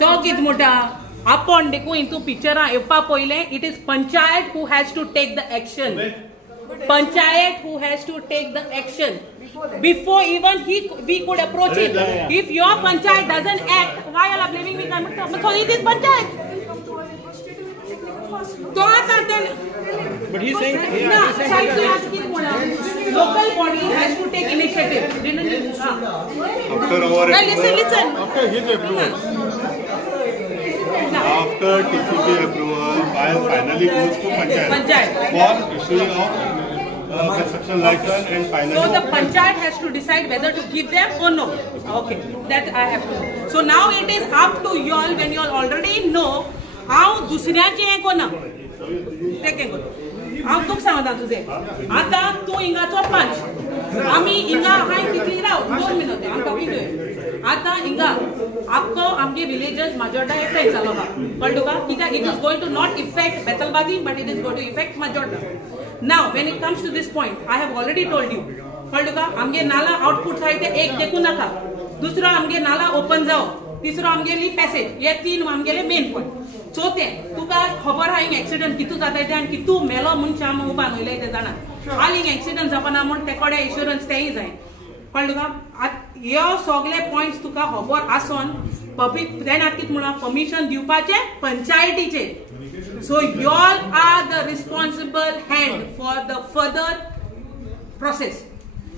तो कित मोठा आपण देखू इंतू पिक्चरा येवपा पयले it is panchayat who has to take the action. Panchayat who has to take the action before even we could approach it. If your panchayat doesn't act, why are you blaming me? So it is panchayat. But he's saying local body has to take initiative. After our listen. After his approval. After TCP approval, file finally goes to Panchayat for issuing of construction license and finally. So the Panchayat has to decide whether to give them or no. Okay, that I have to. So now it is up to you all when you all already know how दुसऱ्याचे हे कोण ते के कोण हांव तुका सांगता तुझे आता तू इंगाचो पंच आमी इंगा हाय कितली राव 2 मिनिट आम टॉकिंग टू यू आता इंगा आपको आमगे विलेजर्स majority इफेक्ट जालो बा कळ्ळो तुका कित्याक it is going to not affect बेतलबादी but it is going to affect majority. Now when it comes to this point I have already told you कळ्ळो तुका आमगे नाला आउटपुट आहाय ते एक देखू नाका दुसरो आमगे नाला ओपन जाव तिसरो आमगेली पॅसेज हे तीन आमगेले मेन पॉइंट. चौथें तुका खबर आहा हिंग एक्सिडेंट कितू जाता ते आनी कितू मेलो मनशा उबान वयले ते जाणा हाल हिंग एक्सिडेंट जावपाना म्हण ते कोडे इन्शुरन्स तेय जाय कळ्ळो तुका. ह्यो सगळे पॉइंट्स तुका खबर आसोन पब्लीक तेणे आतां कितें म्हणा परमिशन दिवपाचे पंचायतीचे. So you all are the responsible hand for the further process.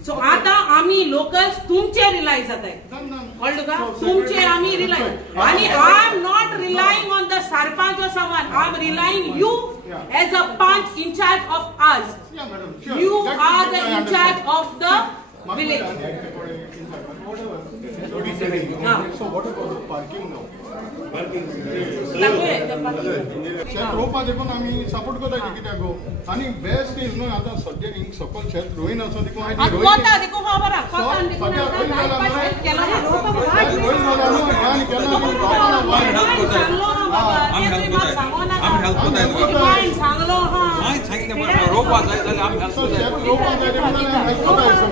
So आता आम्ही locals तुमचे rely जाताय कळ्ळो तुका तुमचे आम्ही rely आणि I am not relying on the sarpanch or someone. I am relying you as a panch in charge of us. You are the in charge of the village. So what about parking now? रोवपा देखून आमी support करता कित्याक गो आनी best is न्हू आतां सद्या सकयल शेत रोयन आसा देखून कोता देखू खबर आहा कोतान देखू केला सांगलो हा रोपा जाय जाल्यार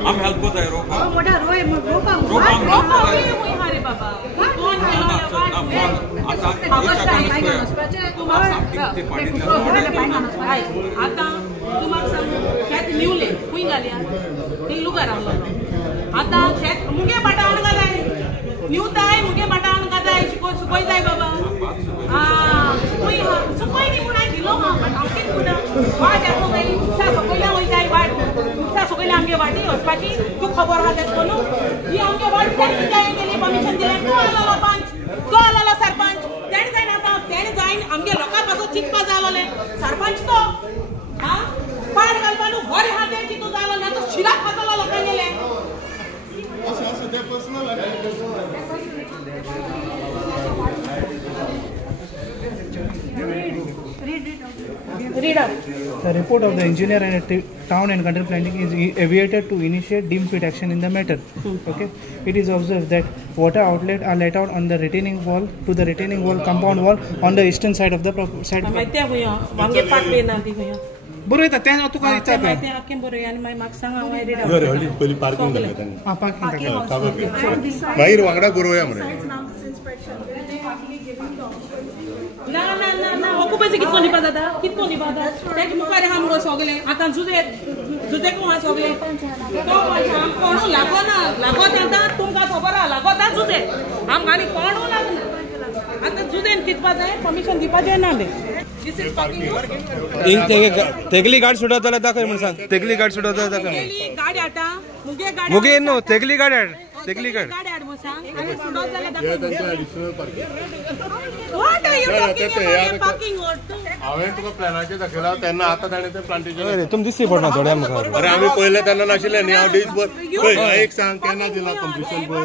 आमी हेल्प करताय रोपा मोठा रोय रोपा रे बाबा कोण आता तुम्हाला सांगू शेत निवले खूंय घालया ती लुगार आता शेत मुगे बाटावन घालाय निवताय मुगे बाटावन घालाय सुकोय जाय बाबा सुकोय न्ही म्हूण हांवें दिलो हा बट हांव कितें म्हणटा वाट येतो गई उसा सकयल्या वयताय वाट उसा सकयल्या आमगे वाटी वचपाची तूं खबर आहा तेका न्हू ही आमगे वाट तेणी जाय गेली परमिशन दिलें तूं आलो पंच तो आलो सरपंच तेणे जायन आतां तेणे जायन आमगे लोकां पासून चिंतपा जालोले सरपंच तो हा पाड घालपा न्हू बरें हा तें चिंतू जालो ना तो शिराक खातलो लोकां गेले असं ते personal Read out. The report of the engineer and town and country planning is aviated to initiate deemed fit action in the matter. Okay. It is observed that water outlets are let out on the retaining wall to the retaining wall compound wall on the eastern side of the side. माहिती आहे वांगे पाट पेना ती भैया बरोबर येता तें तुका विचारता माहिती आहे आख्खें बरोय आनी मागीर म्हाका सांगा हांव रीड बरें हळी पयलीं पार्किंग घालया तांकां हां पार्किंग मागीर वांगडा बरोवया मरे ना ना ना ना ऑक्युपन्सी कितकोन दिवपा जाता कितकोन दिवपा जाता तेजे मुखार आहा मुगो सगले आतां जुजे कोण आहा सगले तो कोणू लागोत आतां तुमकां खबर आहा लागोत आहा जुजे आमकां कोणू लागना आतां जुजेन कितपा जाय परमिशन दिवपाचें ना बे दिस इज पार्किंग तेगली गाडी सुटत जाल्यार दाखय म्हण सांग तेगली गाडी सुटत जाल्यार दाखय गाडी आतां मुगे न्हू तेगली गाडी हाड तेगली गाडी हाड मो सांग आनी सुटत जाल्यार दाखय additional parking what are you talking parking हांवें तुका प्लॅनाचेर दाखयला तेन्ना आतां ताणें तें प्लांटेशन अरे तुम दिसती पडना थोडे आमकां अरे आमी पयले तेन्ना नाशिल्ले न्ही हांव डिसभर पळय एक सांग केन्ना दिला कंप्लिशन पळय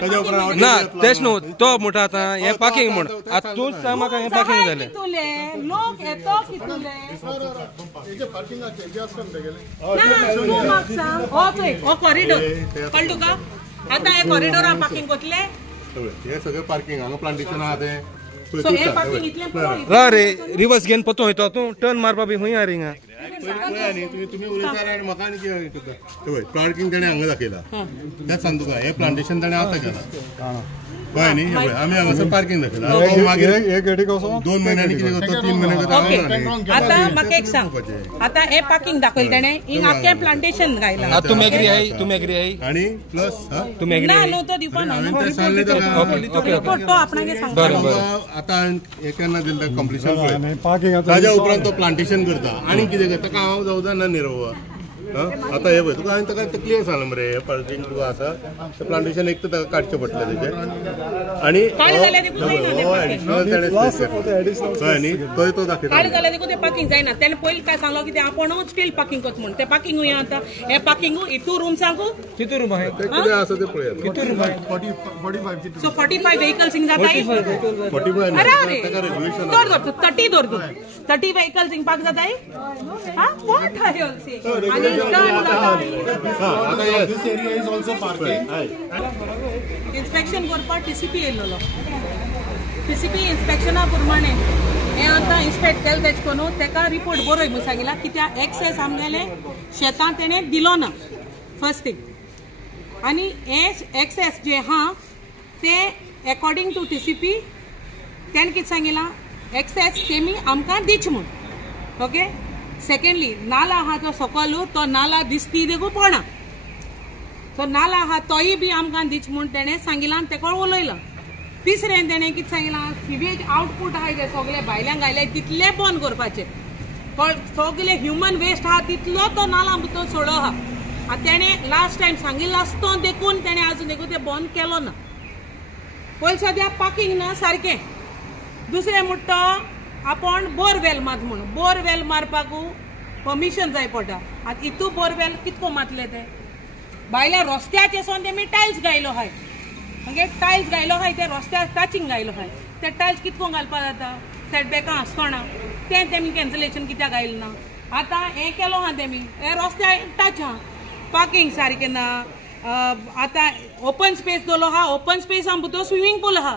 ताज्या उपरांत ना तेच न्हू तो म्हणटा आतां हें पार्किंग म्हण आतां तूंच सांग म्हाका हें पार्किंग जालें लोक येतो कितुले हेजे पार्किंगाचे जे आसता तेगेले ना तूं म्हाका सांग हो चोय हो कॉरिडोर कळ्ळें तुका आतां हे कॉरिडोरान पार्किंग करतले हे सगळें पार्किंग हांगा प्लांटेशन आहा तें सो हे पार्किंग इतलें पुरो रा रे रिवर्स घेवन पतो वयता तूं टर्न मारपा बी खंय रे हिंगा तुम्ही उलयता आनी म्हाका आनी कितें तुका पार्किंग ताणें हांगा दाखयला तेंच सांग तुका हें प्लांटेशन ताणें आतां केलां कळ्ळें न्ही आमी हांगासर पार्किंग दाखयलां मागीर एक गाडी कसो 2 म्हयन्यांनी कितें करता 3 म्हयने ओके करता आता म्हाका एक सांग आता हे पार्किंग दाखयलें तेणें हिंग आख्खें प्लांटेशन घायलां तुम्ही एग्री आहे आणि प्लस तुम्ही एग्री ना आहे लो तो दिवपा ना हांवें तें सांगलें ताका रिपोर्ट तो आपणागे सांगता आतां हे केन्ना दिलें कंप्लिशन पळय ताज्या उपरांत तो प्लांटेशन करता आनी कितें करता ताका हांव जावं ना निरव आता हे पळय तुका हांवें ताका क्लियर सांगलें मरे हे पार्किंग तुका आसा तें प्लांटेशन एक तर ताका काडचें पडटलें तेजें आनी एडिशनल तेणें कळ्ळें न्ही तो दाखयता काल जाल्यार देखून ते पार्किंग जायना तेणें पयलीं काय सांगलो की ते आपूण स्टील पार्किंग करता म्हणून ते पार्किंगूय आतां हे पार्किंगू हितू रूम्सांकू किती रूम आहे तें कितें आसा तें पळयात किती रूम आहे 45 सो 45 व्हेकल्स हिंग जाताय 45 अरे अरे ताका रेग्युलेशन दर 30 दर 30 व्हेकल्स हिंग पार्क जाताय हा व्हॉट आर यू से आणि आता yes This area is also parking. Inspection करपाक टीसीपी येयल्लो टीसीपी इन्स्पेक्शना प्रमाणे हे आतां इन्स्पेक्ट केलें तेज कोनू तेका रिपोर्ट बरोय म्हणून सांगितला कित्याक एक्सेस आमगेले शेतां तेणें दिलो ना फर्स्ट थिंग आनी हे एक्सेस जे आहा ते अकॉर्डिंग टू टीसीपी तेणें कितें सांगितलां एक्सेस तेमी आमकां दिच म्हूण ओके सेकंडली नाला आहा तो सकयलू तो नाला दिसती देखून पडना सो नाला आहा तोय बी आमकां दिच म्हूण तेणें सांगिलां आनी तेका उलयलां तिसरें तेणें कितें सांगिलां सीवेज आउटपूट आहाय ते सगळे भायल्यान घायले तितले बंद करपाचे सगळे ह्युमन वेस्ट आहा तितलो तो नाला भितर सोडो आहा तेणें लास्ट टायम सांगिल्लो आसतो देखून तेणें आजून देखून ते बंद केलो ना पयलीं सद्याक पार्किंग ना सारकें दुसरें म्हणटा आपण बोरवेल मात म्हणून बोरवेल मारपाक परमिशन जाय पडटा आतां इतू बोरवेल कितको मातले ते भायल्या रस्त्याचे सोन तेमी टायल्स घायलो आहाय म्हणजे टायल्स घायलो आहाय ते रस्त्याक टचिंग घायलो आहाय ते टायल्स कितको घालपाक जाता सेटबॅकां आसतना तें तेमी कॅन्सलेशन कित्याक घायलें ना आतां हें केलो आहा तेमी हे रस्त्याक टच आहा पार्किंग सारकें ना आतां ओपन स्पेस दवरलो आहा ओपन स्पेसा भितर स्विमींग पूल आहा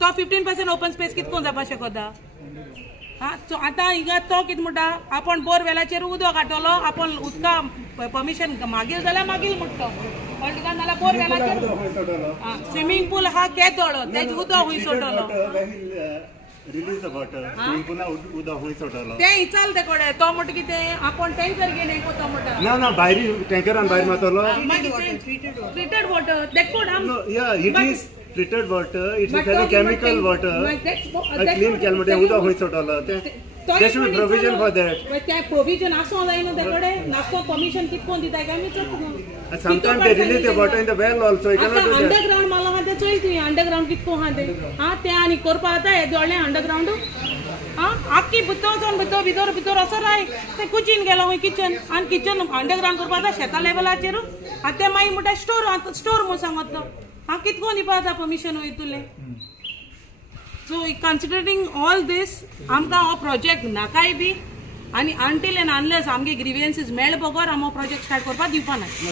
तो 15% ओपन स्पेस कितको जावपाक शकता हा सो आतां हिंगा तो कितें म्हणटा आपण बोरवेलाचेर उदक घातलो आपण उदका परमिशन मागील जाल्यार मागील म्हणटा कळ्ळें तुका नाल्यार बोरवेलाचेर स्विमींग पूल आहा केदोळो तेज उदक हूंय सोडलो रिलीज द वॉटर स्विमिंग पूल उदक हूंय सोडलो तें इचाल ते कोडे तो म्हणटा कितें आपण टँकर घेवन हें कोता म्हणटा ना ना भायर टँकरान भायर मारतलो ट्रिटेड वॉटर दॅट कोड या it is treated water, it's a very chemical water. Clean calmate uda hoy sotala. There should be provision for that. There provision aso जायना तेकडे नाको परमिशन कितकोन दिताय काय मी चोक sometimes they release the water in the well also. You cannot do that. Underground मला हा ते चोयती underground कितको हा ते हा ते आनी करपा आता हे दोळे अंडरग्राउंड हा आखी भितर भितर असो राय ते कुचीन गेलो हूय किचन आनी किचन अंडरग्राउंड करपा आता शेता लेवलाचेर आतां ते मागीर म्हणटा स्टोर म्हणून सांगतलो हा कितको दिवपा आता परमिशन वयतले सो कन्सिडरिंग ऑल दीस आमकां हो प्रोजेक्ट नाकाय बी आनी अनटील एंड अनलेस आमगे ग्रीवियन्सीस मेळ बगर आम हो प्रोजेक्ट स्टार्ट करपाक दिवपा ना